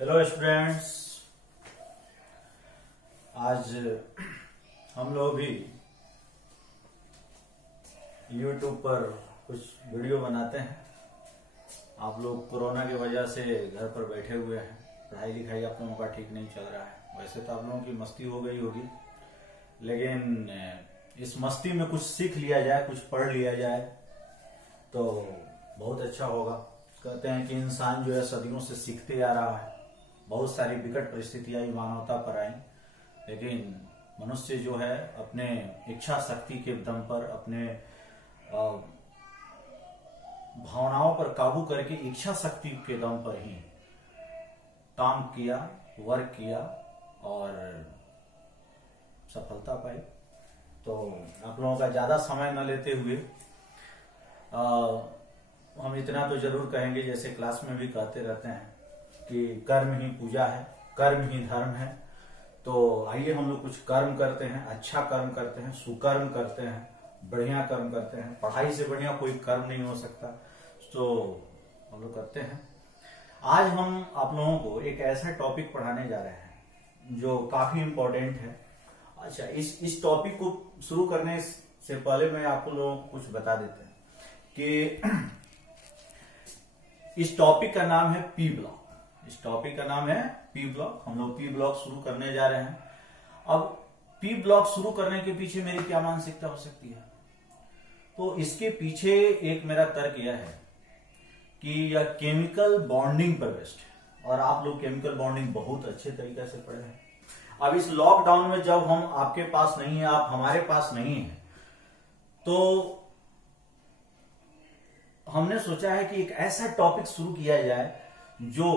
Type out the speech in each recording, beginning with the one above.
Hello students, आज हम लोग भी YouTube पर कुछ वीडियो बनाते हैं। आप लोग कोरोना की वजह से घर पर बैठे हुए हैं, पढ़ाई लिखाई आप लोगों का ठीक नहीं चल रहा है। वैसे तो आप लोगों की मस्ती हो गई होगी, लेकिन इस मस्ती में कुछ सीख लिया जाए, कुछ पढ़ लिया जाए तो बहुत अच्छा होगा। कहते हैं कि इंसान जो है सदियों से सीखते आ रहा है। बहुत सारी विकट परिस्थितियां मानवता पर आई, लेकिन मनुष्य जो है अपने इच्छा शक्ति के दम पर, अपने भावनाओं पर काबू करके इच्छा शक्ति के दम पर ही काम किया, वर्क किया और सफलता पाई। तो आप लोगों का ज्यादा समय न लेते हुए हम इतना तो जरूर कहेंगे, जैसे क्लास में भी कहते रहते हैं कि कर्म ही पूजा है, कर्म ही धर्म है। तो आइए हम लोग कुछ कर्म करते हैं, अच्छा कर्म करते हैं, सुकर्म करते हैं, बढ़िया कर्म करते हैं। पढ़ाई से बढ़िया कोई कर्म नहीं हो सकता, तो हम लोग करते हैं। आज हम आप लोगों को एक ऐसा टॉपिक पढ़ाने जा रहे हैं जो काफी इम्पोर्टेंट है। अच्छा, इस टॉपिक को शुरू करने से पहले मैं आप लोगों को कुछ बता देते हैं कि इस टॉपिक का नाम है पी ब्लॉक। इस टॉपिक का नाम है पी ब्लॉक। हम लोग पी ब्लॉक शुरू करने जा रहे हैं। अब पी ब्लॉक शुरू करने के पीछे मेरी क्या मानसिकता हो सकती है? तो इसके पीछे एक मेरा तर्क यह है कि यह केमिकल बॉन्डिंग पर बेस्ड है, और आप लोग केमिकल बॉन्डिंग बहुत अच्छे तरीके से पढ़े हैं। अब इस लॉकडाउन में जब हम आपके पास नहीं है, आप हमारे पास नहीं है, तो हमने सोचा है कि एक ऐसा टॉपिक शुरू किया जाए जो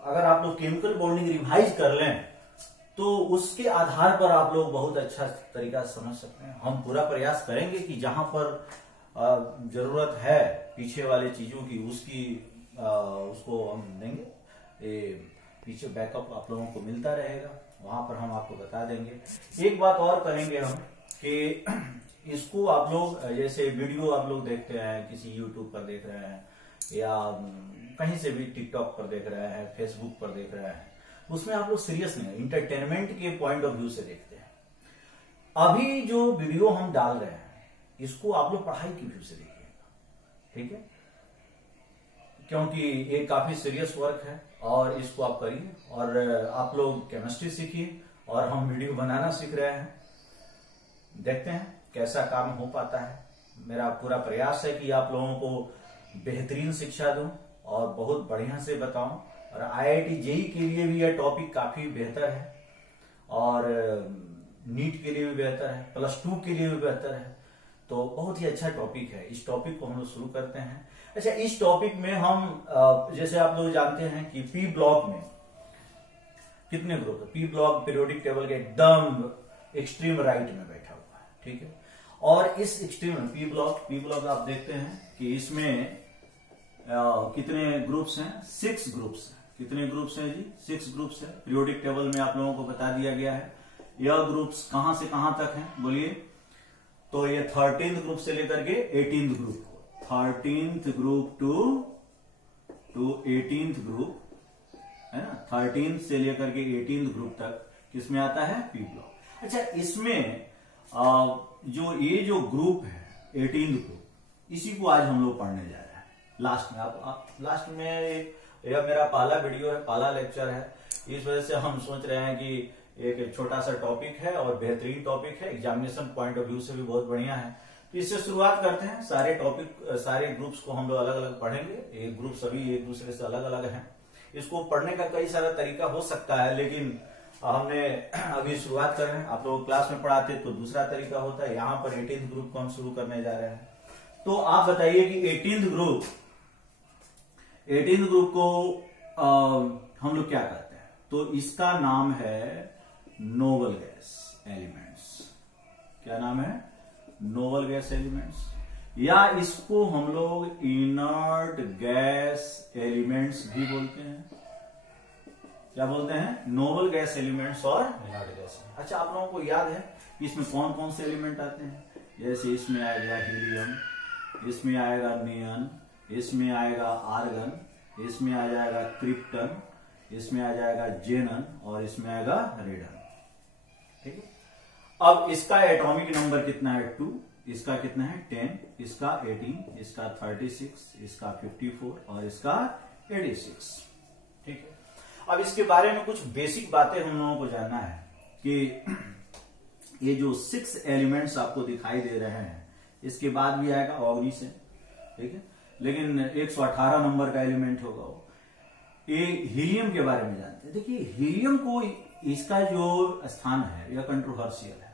अगर आप लोग केमिकल बॉन्डिंग रिवाइज कर लें तो उसके आधार पर आप लोग बहुत अच्छा तरीका समझ सकते हैं। हम पूरा प्रयास करेंगे कि जहां पर जरूरत है पीछे वाले चीजों की, उसको हम देंगे। पीछे बैकअप आप लोगों को मिलता रहेगा, वहां पर हम आपको बता देंगे। एक बात और करेंगे हम कि इसको आप लोग जैसे वीडियो आप लोग देखते हैं, किसी यूट्यूब पर देख रहे हैं या कहीं से भी टिकटॉक पर देख रहे हैं, फेसबुक पर देख रहे हैं, उसमें आप लोग सीरियस नहीं, इंटरटेनमेंट के पॉइंट ऑफ व्यू से देखते हैं। अभी जो वीडियो हम डाल रहे हैं इसको आप लोग पढ़ाई के व्यू से देखिएगा, ठीक है? क्योंकि ये काफी सीरियस वर्क है और इसको आप करिए। और आप लोग केमिस्ट्री सीखिए और हम वीडियो बनाना सीख रहे हैं। देखते हैं कैसा काम हो पाता है। मेरा पूरा प्रयास है कि आप लोगों को बेहतरीन शिक्षा दूं और बहुत बढ़िया से बताऊं। और IIT JEE के लिए भी यह टॉपिक काफी बेहतर है, और नीट के लिए भी बेहतर है, +2 के लिए भी बेहतर है। तो बहुत ही अच्छा टॉपिक है। इस टॉपिक को हम लोग शुरू करते हैं। अच्छा, इस टॉपिक में हम जैसे आप लोग जानते हैं कि पी ब्लॉक में कितने ग्रुप है? पी ब्लॉक पीरियोडिक टेबल के एकदम एक्सट्रीम राइट में बैठा हुआ है, ठीक है? और इस एक्सट्रीम में पी ब्लॉक आप देखते हैं कि इसमें कितने ग्रुप्स हैं? 6 ग्रुप्स हैं। कितने ग्रुप्स हैं जी? 6 ग्रुप्स है। पीरियोडिक टेबल में आप लोगों को बता दिया गया है यह ग्रुप्स कहां से कहां तक हैं, बोलिए। तो ये 13th ग्रुप से लेकर के 18th group, 13th group to 18th group है ना। 13th से लेकर के 18th ग्रुप तक किसमें आता है? P block. अच्छा, इसमें जो ग्रुप है 18th ग्रुप, इसी को आज हम लोग पढ़ने जा रहे हैं। लास्ट में आप लास्ट में यह मेरा पहला वीडियो है, पहला लेक्चर है। इस वजह से हम सोच रहे हैं कि एक छोटा सा टॉपिक है और बेहतरीन टॉपिक है, एग्जामिनेशन पॉइंट ऑफ व्यू से भी बहुत बढ़िया है। तो इससे शुरुआत करते हैं। सारे टॉपिक, सारे ग्रुप्स को हम लोग अलग अलग पढ़ेंगे। एक ग्रुप सभी एक दूसरे से अलग अलग हैं। इसको पढ़ने का कई सारा तरीका हो सकता है, लेकिन हमने अभी शुरुआत कर रहे हैं। आप लोग क्लास में पढ़ाते तो दूसरा तरीका होता है। यहाँ पर 18th ग्रुप को हम शुरू करने जा रहे हैं। तो आप बताइए कि 18th ग्रुप को हम लोग क्या कहते हैं? तो इसका नाम है नोबल गैस एलिमेंट्स। क्या नाम है? नोबल गैस एलिमेंट्स, या इसको हम लोग इनर्ट गैस एलिमेंट्स भी बोलते हैं। क्या बोलते हैं? नोबल गैस एलिमेंट्स और इनर्ट गैस। अच्छा, आप लोगों को याद है इसमें कौन कौन से एलिमेंट आते हैं? जैसे इसमें आएगा हीलियम, इसमें आएगा नियन, इसमें आएगा आर्गन, इसमें आ जाएगा क्रिप्टन, इसमें आ जाएगा जेनन और इसमें आएगा रेडन। ठीक है, अब इसका एटॉमिक नंबर कितना है 2, इसका कितना है 10, इसका 18, इसका 36, इसका 54 और इसका 86। ठीक है, अब इसके बारे में कुछ बेसिक बातें हम लोगों को जानना है कि ये जो 6 एलिमेंट्स आपको दिखाई दे रहे हैं इसके बाद भी आएगा ऑर्गेनिस है। ठीक है, लेकिन 118 नंबर का एलिमेंट होगा वो। ये हीलियम के बारे में जानते हैं। देखिए हीलियम को इसका जो स्थान है यह कंट्रोवर्शियल है।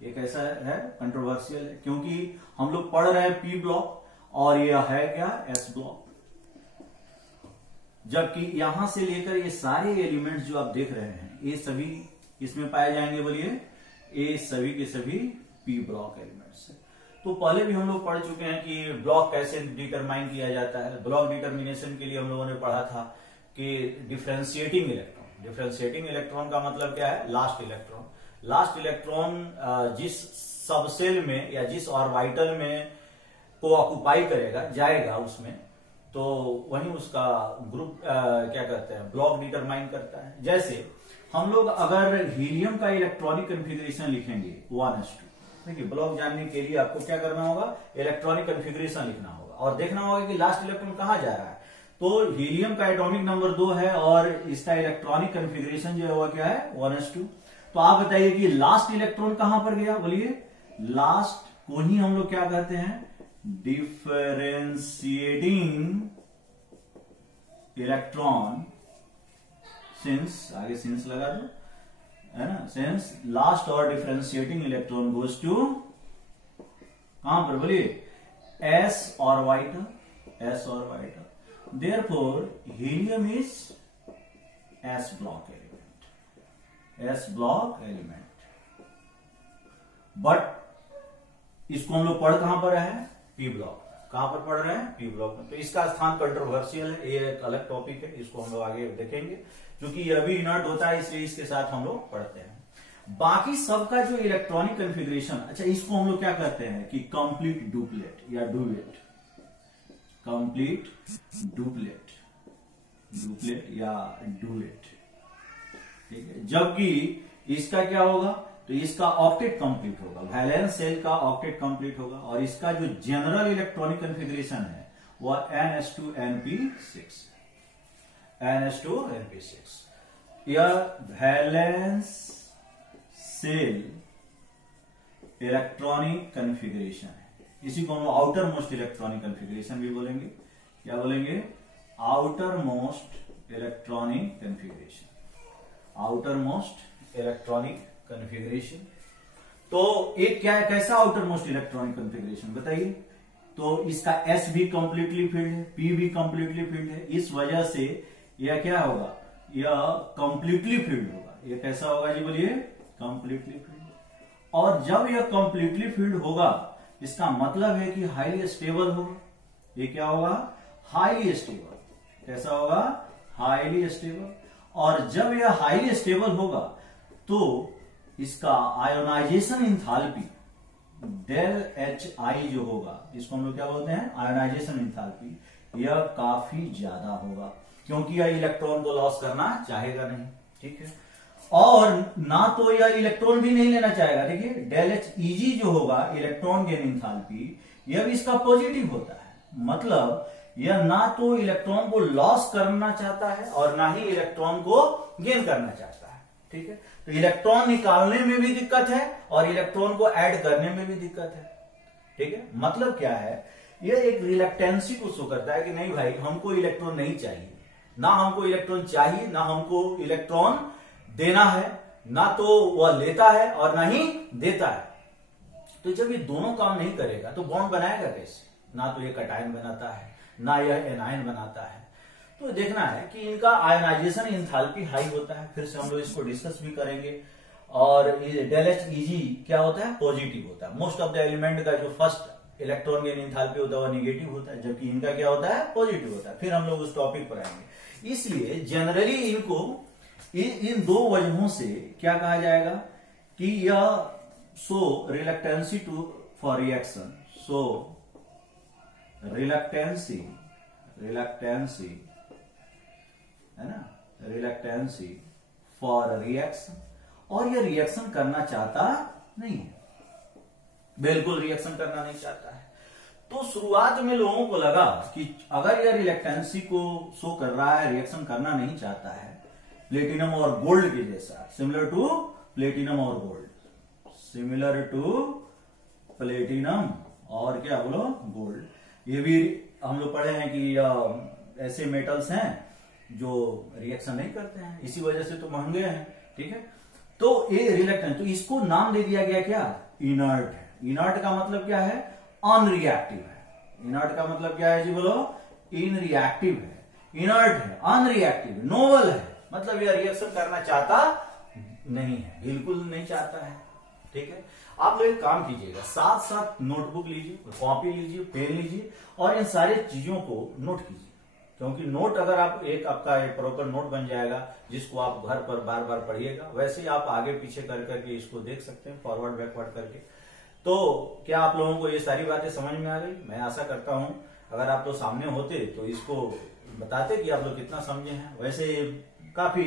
ये कैसा है? कंट्रोवर्शियल है क्योंकि हम लोग पढ़ रहे हैं पी ब्लॉक और यह है क्या एस ब्लॉक, जबकि यहां से लेकर ये सारे एलिमेंट्स जो आप देख रहे हैं ये सभी इसमें पाए जाएंगे। बोलिए, ये सभी के सभी पी ब्लॉक एलिमेंट्स है। तो पहले भी हम लोग पढ़ चुके हैं कि ब्लॉक कैसे डिटरमाइन किया जाता है। ब्लॉक डिटर्मिनेशन के लिए हम लोगों ने पढ़ा था कि डिफरेंशिएटिंग इलेक्ट्रॉन। डिफरेंशिएटिंग इलेक्ट्रॉन का मतलब क्या है? Last electron. लास्ट इलेक्ट्रॉन जिस सबसेल में या जिस ऑर्बिटल में को ऑक्युपाई करेगा जाएगा उसमें, तो वही उसका ग्रुप क्या कहते हैं ब्लॉक डिटरमाइन करता है। जैसे हम लोग अगर हीलियम का इलेक्ट्रॉनिक कॉन्फ़िगरेशन लिखेंगे 1s2, देखिए ब्लॉक जानने के लिए आपको क्या करना होगा? इलेक्ट्रॉनिक कॉन्फ़िगरेशन लिखना होगा और देखना होगा कि लास्ट इलेक्ट्रॉन कहां जा रहा है। तो हीलियम का एटॉमिक नंबर 2 है और इसका इलेक्ट्रॉनिक कॉन्फ़िगरेशन जो है वो क्या है? 1s2। तो आप बताइए कि लास्ट इलेक्ट्रॉन कहां पर गया? बोलिए, लास्ट को ही हम लोग क्या कहते हैं? Differentiating electron. सिंस आगे सिंस लगा दो, है ना? सिंस लास्ट और डिफरेंशिएटिंग इलेक्ट्रॉन गोज टू कहां पर? बोलिए, S orbital, S orbital. Therefore helium is S block element, S block element. But इसको हम लोग पढ़ कहां पर रहे हैं? P block. कहां पर पढ़ रहे हैं? पी ब्लॉक में। तो इसका स्थान कंट्रोवर्शियल है, ये एक अलग टॉपिक है, इसको हम लोग आगे देखेंगे क्योंकि ये अभी इनर्ट होता है इसलिए इसके साथ हम लोग पढ़ते हैं। बाकी सबका जो इलेक्ट्रॉनिक कॉन्फ़िगरेशन, अच्छा इसको हम लोग क्या कहते हैं कि कंप्लीट डुप्लेट या डुएट। कंप्लीट डुप्लेट, डुप्लेट या डुएट। ठीक है, जबकि इसका क्या होगा? तो इसका ऑक्टेट कंप्लीट होगा, वैलेंस शेल का ऑक्टेट कंप्लीट होगा और इसका जो जनरल इलेक्ट्रॉनिक कॉन्फ़िगरेशन है वह NS2NP6, NS2NP6। यह वैलेंस शेल इलेक्ट्रॉनिक कॉन्फ़िगरेशन है। इसी को हम आउटर मोस्ट इलेक्ट्रॉनिक कॉन्फ़िगरेशन भी बोलेंगे। क्या बोलेंगे? Outer most electronic configuration, outer most electronic configuration. तो एक क्या है, कैसा आउटर मोस्ट इलेक्ट्रॉनिक कॉन्फ़िगरेशन बताइए? तो इसका S भी कंप्लीटली फील्ड है, P भी कंप्लीटली फील्ड है। इस वजह से यह क्या होगा? यह कंप्लीटली फील्ड होगा। यह कैसा होगा जी? बोलिए, कंप्लीटली फील्ड। और जब यह कंप्लीटली फील्ड होगा इसका मतलब है कि हाईली स्टेबल होगा। ये क्या होगा? Highly stable. कैसा होगा? Highly stable. और जब यह हाईली स्टेबल होगा तो इसका आयोनाइजेशन इंथैल्पी डेल HI जो होगा, इसको हम लोग क्या बोलते हैं? Ionization enthalpy. यह काफी ज्यादा होगा क्योंकि यह इलेक्ट्रॉन को लॉस करना चाहेगा नहीं। ठीक है, और ना तो यह इलेक्ट्रॉन भी नहीं लेना चाहेगा। देखिए डेल HEG जो होगा इलेक्ट्रॉन गेन इंथैल्पी, यह भी इसका पॉजिटिव होता है। मतलब यह ना तो इलेक्ट्रॉन को लॉस करना चाहता है और ना ही इलेक्ट्रॉन को गेन करना चाहता है। ठीक है, तो इलेक्ट्रॉन निकालने में भी दिक्कत है और इलेक्ट्रॉन को ऐड करने में भी दिक्कत है। ठीक है, मतलब क्या है? यह एक रिलक्टेंसी को शो करता है कि नहीं भाई, हमको इलेक्ट्रॉन नहीं चाहिए, ना हमको इलेक्ट्रॉन चाहिए, ना हमको इलेक्ट्रॉन देना है, ना तो वह लेता है और ना ही देता है। तो जब ये दोनों काम नहीं करेगा तो बॉन्ड बनाएगा कैसे? ना तो ये कटायन बनाता है, ना यह एनायन बनाता है। तो देखना है कि इनका आयनाइजेशन इंथैल्पी हाई होता है। फिर से हम लोग इसको डिस्कस भी करेंगे। और डेल HEG क्या होता है? पॉजिटिव होता है। मोस्ट ऑफ द एलिमेंट का जो फर्स्ट इलेक्ट्रॉन गेन इंथैल्पी होता है वह निगेटिव होता है, जबकि इनका क्या होता है? पॉजिटिव होता है। फिर हम लोग उस टॉपिक पर आएंगे। इसलिए जनरली इनको इन दो वजहों से क्या कहा जाएगा कि यह show reluctancy to for reaction, so reluctancy है ना, रिलैक्टेंसी फॉर रिएक्शन, और ये रिएक्शन करना चाहता नहीं है, बिल्कुल रिएक्शन करना नहीं चाहता है। तो शुरुआत में लोगों को लगा कि अगर यह रिलैक्टेंसी को शो कर रहा है, रिएक्शन करना नहीं चाहता है, प्लेटिनम और गोल्ड के जैसा, सिमिलर टू प्लेटिनम और गोल्ड, सिमिलर टू प्लेटिनम और क्या बोलो गोल्ड, ये भी हम लोग पढ़े हैं कि ऐसे मेटल्स हैं जो रिएक्शन नहीं करते हैं, इसी वजह से तो महंगे हैं, ठीक है। तो ये रिलैक्टेंट, तो इसको नाम दे दिया गया क्या, इनर्ट है। इनर्ट का मतलब क्या है, अनरिएक्टिव है। इनर्ट का मतलब क्या है जी बोलो, इनरिएक्टिव है, इनर्ट है, अनरिएक्टिव है, नोवल है, मतलब यह रिएक्शन करना चाहता नहीं है, बिल्कुल नहीं चाहता है, ठीक है। आप लोग एक काम कीजिएगा, साथ साथ नोटबुक लीजिए, कॉपी लीजिए, पेन लीजिए और इन सारी चीजों को नोट कीजिए, क्योंकि नोट अगर आप आपका एक प्रॉपर नोट बन जाएगा जिसको आप घर पर बार बार पढ़िएगा, वैसे ही आप आगे पीछे कर करके इसको देख सकते हैं, फॉरवर्ड बैकवर्ड करके। तो क्या आप लोगों को ये सारी बातें समझ में आ गई? मैं आशा करता हूं अगर आप लोग सामने होते तो इसको बताते कि आप लोग कितना समझे हैं। वैसे काफी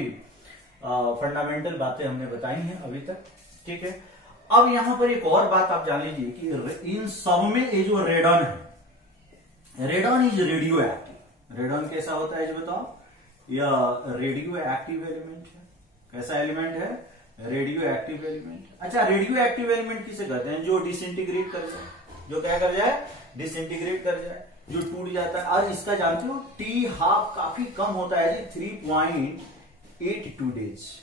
फंडामेंटल बातें हमने बताई हैं अभी तक, ठीक है। अब यहां पर एक और बात आप जान लीजिए कि इन सब में ये जो रेडन है, रेडन इज रेडियो एक्टिव। रेडन कैसा होता है जो बताओ, यह रेडियो एक्टिव एलिमेंट है। कैसा एलिमेंट है, रेडियो एक्टिव एलिमेंट। अच्छा, रेडियो एक्टिव एलिमेंट किसे कहते हैं, जो डिसइंटीग्रेट कर जाए, जो क्या कर जाए, डिसइंटीग्रेट कर जाए, जो टूट जाता है। और इसका जानते हो टी हाफ काफी कम होता है जी, 3.82 डेज,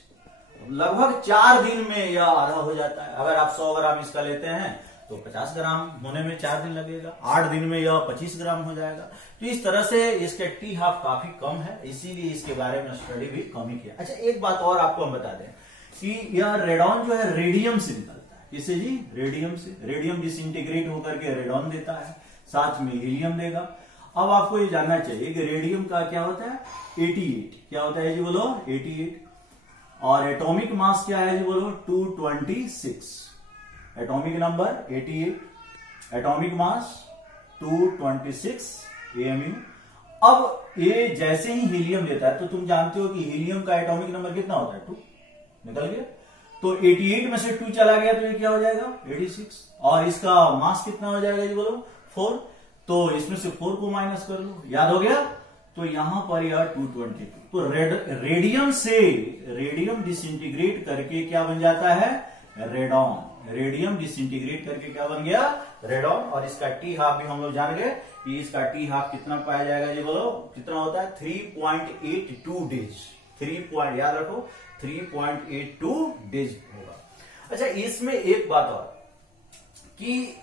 लगभग 4 दिन में यह आधा हो जाता है। अगर आप 100 ग्राम इसका लेते हैं तो 50 ग्राम होने में 4 दिन लगेगा, 8 दिन में यह 25 ग्राम हो जाएगा। तो इस तरह से इसके टी हाफ काफी कम है, इसीलिए इसके बारे में स्टडी भी कम ही किया। अच्छा, एक बात और आपको हम बता दें कि यह रेडॉन जो है रेडियम से निकलता है। किससे जी, रेडियम से। रेडियम डिसइंटीग्रेट होकर के रेडॉन देता है, साथ में हीलियम देगा। अब आपको ये जानना चाहिए कि रेडियम का क्या होता है, 88। क्या होता है जी बोलो, 88। और एटॉमिक मास क्या है जी बोलो, 226। Atomic number 88, atomic mass 226 AMU। अब ये जैसे ही हीलियम देता है तो तुम जानते हो कि हीलियम का एटॉमिक नंबर कितना होता है, 2 निकल गया। तो 88 में से 2 चला गया तो ये क्या हो जाएगा, 86। और इसका मास कितना हो जाएगा जी बोलो, 4। तो इसमें से 4 को माइनस कर लो, याद हो गया। तो यहां पर यह 222। तो रेडियम से रेडियम डिसइंटीग्रेट करके क्या बन जाता है, रेडॉन। रेडियम डिसइंटीग्रेट करके क्या बन गया, रेडॉन। और इसका टी हाफ भी हम लोग जान गए कि इसका टी हाफ कितना पाया जाएगा जी बोलो, कितना होता है, 3.82 डेज। 3 याद रखो, 3.82 डेज होगा। अच्छा, इसमें एक बात और कि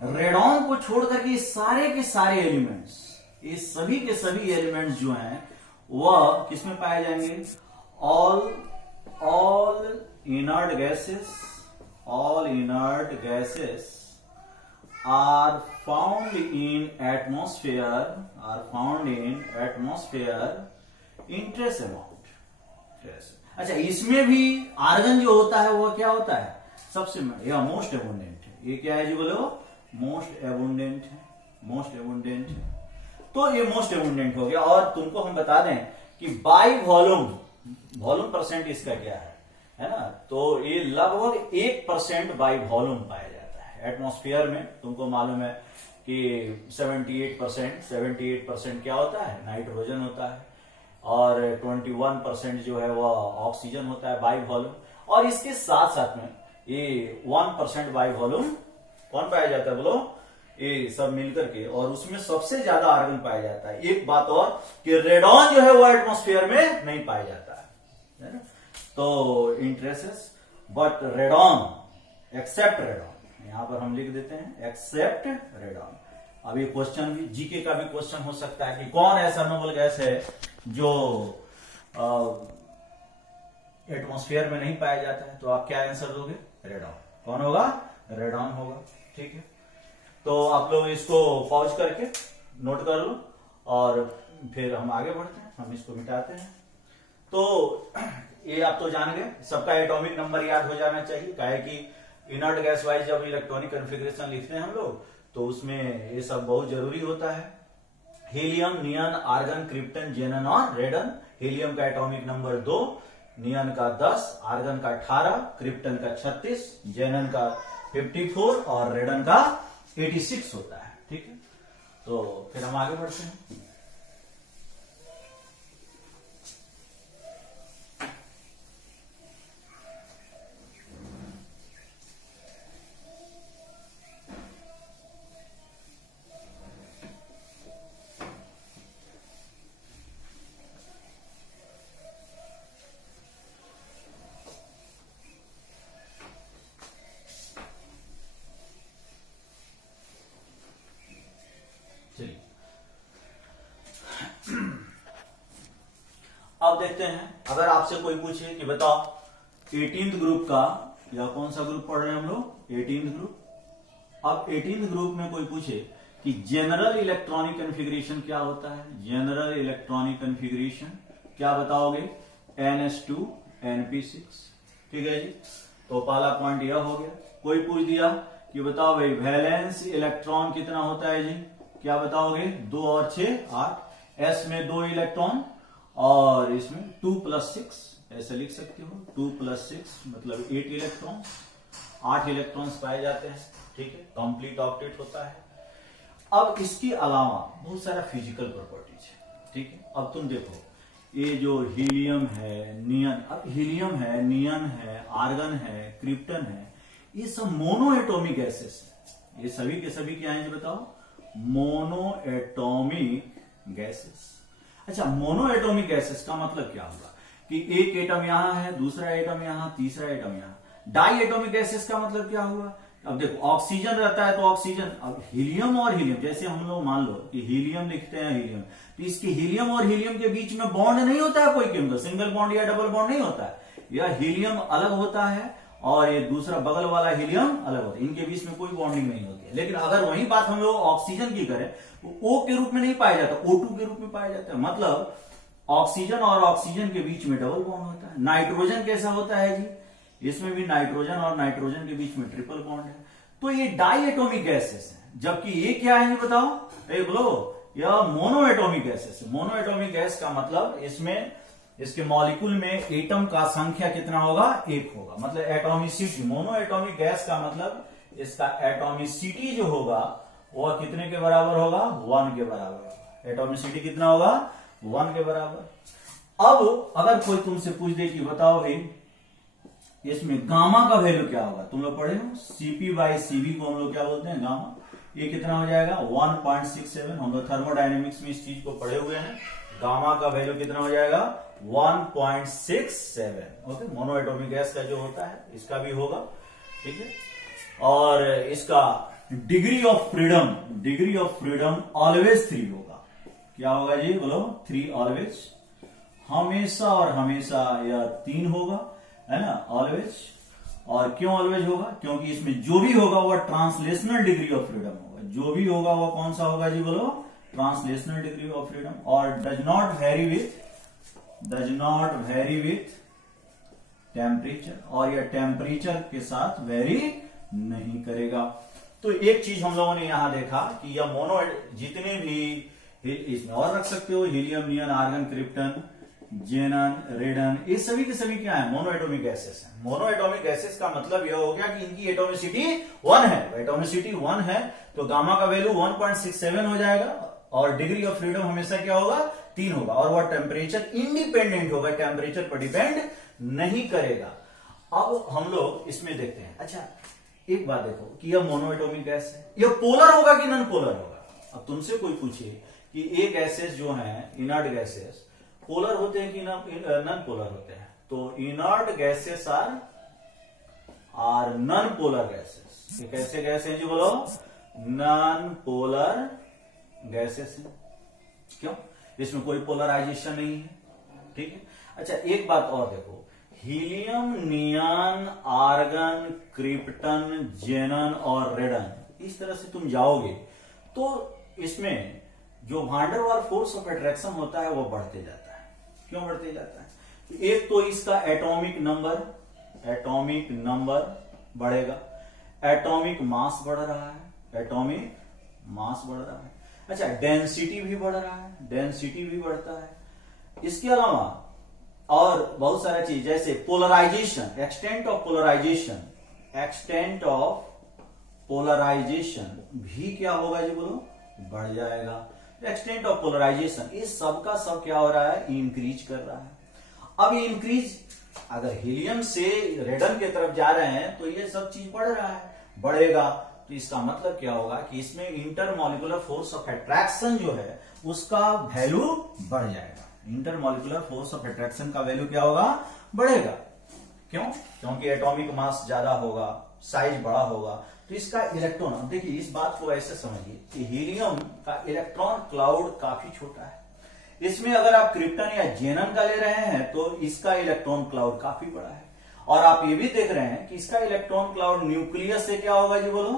रेडॉन को छोड़ करके सारे के सारे एलिमेंट्स, ये सभी के सभी एलिमेंट्स जो हैं वह किसमें पाए जाएंगे, all inert gases, all inert gases are found in atmosphere in trace amount। अच्छा, इसमें भी आर्गन जो होता है वह क्या होता है, सबसे यह मोस्ट एबुंडेंट है। ये क्या है जी बोलो, मोस्ट एबुंडेंट है, मोस्ट एबुंडेंट है। तो ये मोस्ट एबुंडेंट हो गया। और तुमको हम बता दें कि बाई वॉल्यूम परसेंट इसका क्या है ना, तो ये लगभग 1% बाई वॉल्यूम पाया जाता है एटमॉस्फेयर में। तुमको मालूम है कि 78% क्या होता है, नाइट्रोजन होता है, और 21% जो है वह ऑक्सीजन होता है बाई वॉल्यूम। और इसके साथ साथ में ये 1% बाई वॉल्यूम कौन पाया जाता है बोलो, ये सब मिलकर के, और उसमें सबसे ज्यादा आर्गन पाया जाता है। एक बात और कि रेडॉन जो है वो एटमॉस्फेयर में नहीं पाया जाता है ना? तो इंट्रेसेस बट रेडॉन एक्सेप्ट रेडॉन, यहां पर हम लिख देते हैं एक्सेप्ट रेडॉन। अब ये क्वेश्चन भी, जीके का भी क्वेश्चन हो सकता है कि कौन ऐसा नोबल गैस है जो एटमॉस्फेयर में नहीं पाया जाता है, तो आप क्या आंसर दोगे, रेडॉन। कौन होगा, रेडॉन होगा, ठीक है। तो आप लोग इसको पॉज करके नोट कर लो और फिर हम आगे बढ़ते हैं, हम इसको मिटाते हैं। तो ये आप तो जान गए, सबका एटॉमिक नंबर याद हो जाना चाहिए, काहे कि इनर्ट गैस वाइज जब इलेक्ट्रॉनिक कॉन्फ़िगरेशन लिखते हैं हम लोग तो उसमें ये सब बहुत जरूरी होता है। हीलियम, नियन, आर्गन, क्रिप्टन, जेनन और रेडन। हीलियम का एटॉमिक नंबर 2, नियन का 10, आर्गन का 18, क्रिप्टन का 36, जेनन का 54 और रेडन का 86 होता है। ठीक है, तो फिर हम आगे बढ़ते हैं। चलिए अब देखते हैं, अगर आपसे कोई पूछे कि बताओ 18th ग्रुप का, या कौन सा ग्रुप पढ़ रहे हैं हम लोग, 18th ग्रुप। अब 18th ग्रुप में कोई पूछे कि जनरल इलेक्ट्रॉनिक कॉन्फ़िगरेशन क्या होता है, जनरल इलेक्ट्रॉनिक कॉन्फ़िगरेशन क्या बताओगे, NS2 NP6। ठीक है जी, तो पहला पॉइंट यह हो गया। कोई पूछ दिया कि बताओ भाई वैलेंस इलेक्ट्रॉन कितना होता है जी, क्या बताओगे, 2 और 6 8, S में 2 इलेक्ट्रॉन और इसमें 2 + 6, ऐसे लिख सकते हो, 2 + 6 मतलब 8 इलेक्ट्रॉन, 8 इलेक्ट्रॉन्स पाए जाते हैं। ठीक है, कंप्लीट ऑक्टेट होता है। अब इसके अलावा बहुत सारा फिजिकल प्रॉपर्टीज है। ठीक है, अब तुम देखो ये जो हीलियम है, नियन, अब हीलियम है, नियन है, आर्गन है, क्रिप्टन है, ये सब मोनो एटॉमिक गैसेस है। ये सभी के सभी क्या है बताओ, मोनो एटॉमिक गैसेस। अच्छा, मोनो एटॉमिक गैसेस का मतलब क्या होगा कि एक एटम यहां है, दूसरा एटम यहां, तीसरा एटम यहां। डाई एटॉमिक गैसेस का मतलब क्या हुआ, अब देखो ऑक्सीजन रहता है तो ऑक्सीजन, अब हीलियम और हीलियम, जैसे हम लोग मान लो कि हीलियम लिखते हैं हीलियम, तो इसके हीलियम और हीलियम के बीच में बॉन्ड नहीं होता है कोई केमिकल, सिंगल बॉन्ड या डबल बॉन्ड नहीं होता है। यह हीलियम अलग होता है और ये दूसरा बगल वाला हीलियम अलग होता है, इनके बीच में कोई बॉन्डिंग नहीं होती है। लेकिन अगर वही बात हम लोग ऑक्सीजन की करें तो O के रूप में नहीं पाया जाता, O2 के रूप में पाया जाता है। मतलब ऑक्सीजन और ऑक्सीजन के बीच में डबल बॉन्ड होता है। नाइट्रोजन कैसा होता है जी, इसमें भी नाइट्रोजन और नाइट्रोजन के बीच में ट्रिपल बॉन्ड है। तो ये डाई एटॉमिक गैसेस है, जबकि ये क्या है जी बताओ, बोलो, यह मोनो एटॉमिक गैसेस है। मोनो एटॉमिक गैस का मतलब इसमें इसके मॉलिक्यूल में एटम का संख्या कितना होगा, 1 होगा। मतलब एटॉमिसिटी, मोनो एटॉमिक गैस का मतलब इसका एटॉमिसिटी जो होगा वह कितने के बराबर होगा, 1 के बराबर होगा। एटॉमिसिटी कितना होगा, 1 के बराबर। अब अगर कोई तुमसे पूछ दे कि बताओ भाई इसमें गामा का वैल्यू क्या होगा, तुम लोग पढ़े हो CP/CV को हम लोग क्या बोलते हैं, गामा। ये कितना हो जाएगा 1.67, हम लोग थर्मोडायनेमिक्स में इस चीज को पढ़े हुए हैं। गामा का वैल्यू कितना हो जाएगा 1.67। ओके, मोनो एटॉमिक गैस का जो होता है इसका भी होगा। ठीक है, और इसका डिग्री ऑफ फ्रीडम ऑलवेज 3 होगा। क्या होगा जी बोलो, 3 ऑलवेज, हमेशा और हमेशा यह 3 होगा, है ना, ऑलवेज। और क्यों ऑलवेज होगा, क्योंकि इसमें जो भी होगा वह ट्रांसलेशनल डिग्री ऑफ फ्रीडम होगा। जो भी होगा वह कौन सा होगा जी बोलो, ट्रांसलेशनल डिग्री ऑफ फ्रीडम। और does not very with temperature, और यह टेम्परेचर के साथ वेरी नहीं करेगा। तो एक चीज हम लोगों ने यहां देखा कि यह मोनो, जितने भी इसमें और रख सकते हो, हीलियम, नियन, आर्गन, क्रिप्टन, जेनन, रेडन, ये सभी के सभी क्या है, मोनो एटॉमिक गैसेस है। मोनो एटॉमिक गैसेस का मतलब यह हो गया कि इनकी एटॉमिसिटी 1 है। एटॉमिसिटी 1 है तो गामा का वैल्यू 1.67 हो जाएगा और डिग्री ऑफ फ्रीडम हमेशा क्या होगा, 3 होगा। और वह टेम्परेचर इंडिपेंडेंट होगा, टेम्परेचर पर डिपेंड नहीं करेगा। अब हम लोग इसमें देखते हैं। अच्छा, एक बात देखो कि यह मोनो एटॉमिक गैस है, यह पोलर होगा कि नॉन पोलर होगा। अब तुमसे कोई पूछे कि ये गैसेस जो हैं, इनर्ट गैसेस, पोलर होते हैं कि नॉन पोलर होते हैं, तो inert gases are non polar gases. ये कैसे गैस है जी बोलो, नॉन पोलर गैसेस है। क्यों, इसमें कोई पोलराइजेशन नहीं है। ठीक है, अच्छा एक बात और देखो, हीलियम, नियन, आर्गन, क्रिप्टन, जेनन और रेडन, इस तरह से तुम जाओगे तो इसमें जो van der Waals force of attraction होता है वो बढ़ते जाता है। क्यों बढ़ते जाता है, एक तो इसका एटॉमिक नंबर बढ़ेगा, एटॉमिक मास बढ़ रहा है, एटॉमिक मास बढ़ रहा है। अच्छा, डेंसिटी भी बढ़ रहा है, डेंसिटी भी बढ़ता है। इसके अलावा और बहुत सारा चीज, जैसे polarization, extent of polarization, extent of polarization भी क्या होगा जी बोलो, बढ़ जाएगा। एक्सटेंट ऑफ पोलराइजेशन इस सब का सब क्या हो रहा है, इंक्रीज कर रहा है। अब ये इंक्रीज अगर हीलियम से रेडन की तरफ जा रहे हैं तो ये सब चीज बढ़ रहा है, बढ़ेगा तो इसका मतलब क्या होगा कि इसमें इंटरमॉलिक्यूलर फोर्स ऑफ अट्रैक्शन जो है उसका वैल्यू बढ़ जाएगा। इंटरमॉलिक्यूलर फोर्स ऑफ अट्रैक्शन का वैल्यू क्या होगा, बढ़ेगा। क्यों? क्योंकि एटॉमिक मास ज्यादा होगा, साइज बड़ा होगा, तो इसका इलेक्ट्रॉन, अब देखिए इस बात को ऐसे समझिए कि हीलियम का इलेक्ट्रॉन क्लाउड काफी छोटा है। इसमें अगर आप क्रिप्टन या जेनन का ले रहे हैं तो इसका इलेक्ट्रॉन क्लाउड काफी बड़ा है। और आप ये भी देख रहे हैं कि इसका इलेक्ट्रॉन क्लाउड न्यूक्लियस से क्या होगा जी बोलो,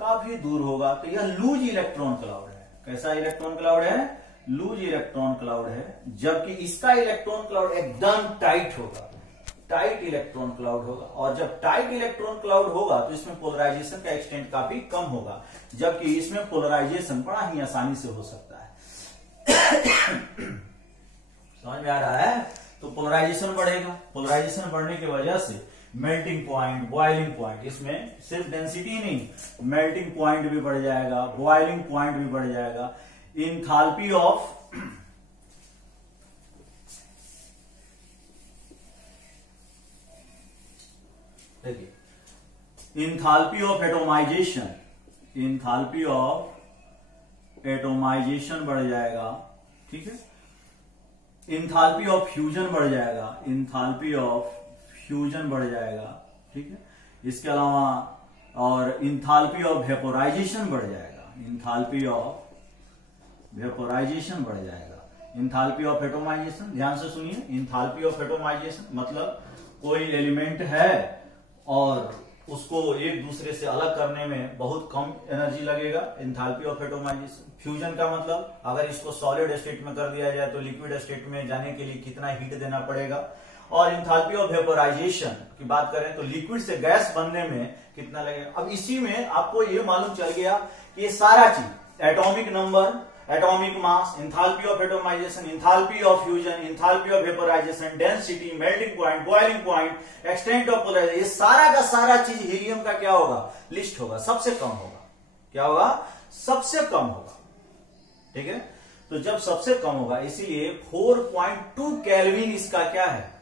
काफी दूर होगा। तो यह लूज इलेक्ट्रॉन क्लाउड है। कैसा इलेक्ट्रॉन क्लाउड है, लूज इलेक्ट्रॉन क्लाउड है। जबकि इसका इलेक्ट्रॉन क्लाउड एकदम टाइट होगा, टाइट इलेक्ट्रॉन क्लाउड होगा। और जब टाइट इलेक्ट्रॉन क्लाउड होगा तो इसमें पोलराइजेशन का एक्सटेंट काफी कम होगा, जबकि इसमें पोलराइजेशन बड़ा ही आसानी से हो सकता है। समझ में आ रहा है? तो पोलराइजेशन बढ़ेगा, पोलराइजेशन बढ़ने की वजह से मेल्टिंग पॉइंट, बॉइलिंग पॉइंट, इसमें सिर्फ डेंसिटी नहीं, मेल्टिंग पॉइंट भी बढ़ जाएगा, बॉइलिंग पॉइंट भी बढ़ जाएगा। इंथैल्पी ऑफ देखिए, enthalpy of atomization, enthalpy of atomisation बढ़ जाएगा, ठीक है। इंथैल्पी ऑफ फ्यूजन बढ़ जाएगा, इंथैल्पी ऑफ फ्यूजन बढ़ जाएगा, ठीक है। इसके अलावा और इंथैल्पी ऑफ वेपोराइजेशन बढ़ जाएगा, इंथैल्पी ऑफ वेपोराइजेशन बढ़ जाएगा। इंथैल्पी ऑफ एटोमाइजेशन, ध्यान से सुनिए, इंथैल्पी ऑफ एटोमाइजेशन मतलब कोई एलिमेंट है और उसको एक दूसरे से अलग करने में बहुत कम एनर्जी लगेगा, इंथैल्पी ऑफ एटोमाइजेशन। फ्यूजन का मतलब अगर इसको सॉलिड स्टेट में कर दिया जाए तो लिक्विड स्टेट में जाने के लिए कितना हीट देना पड़ेगा। और इंथैल्पी ऑफ वेपोराइजेशन की बात करें तो लिक्विड से गैस बनने में कितना लगेगा। अब इसी में आपको ये मालूम चल गया कि ये सारा चीज, atomic number, atomic mass, enthalpy of atomization, enthalpy of fusion, enthalpy of vaporization, density, melting point, boiling point, extent of polarization, ये सारा का सारा चीज हीलियम का क्या होगा, लिस्ट होगा, सबसे कम होगा। क्या होगा, सबसे कम होगा, ठीक है। तो जब सबसे कम होगा, इसीलिए 4.2 केल्विन इसका क्या है,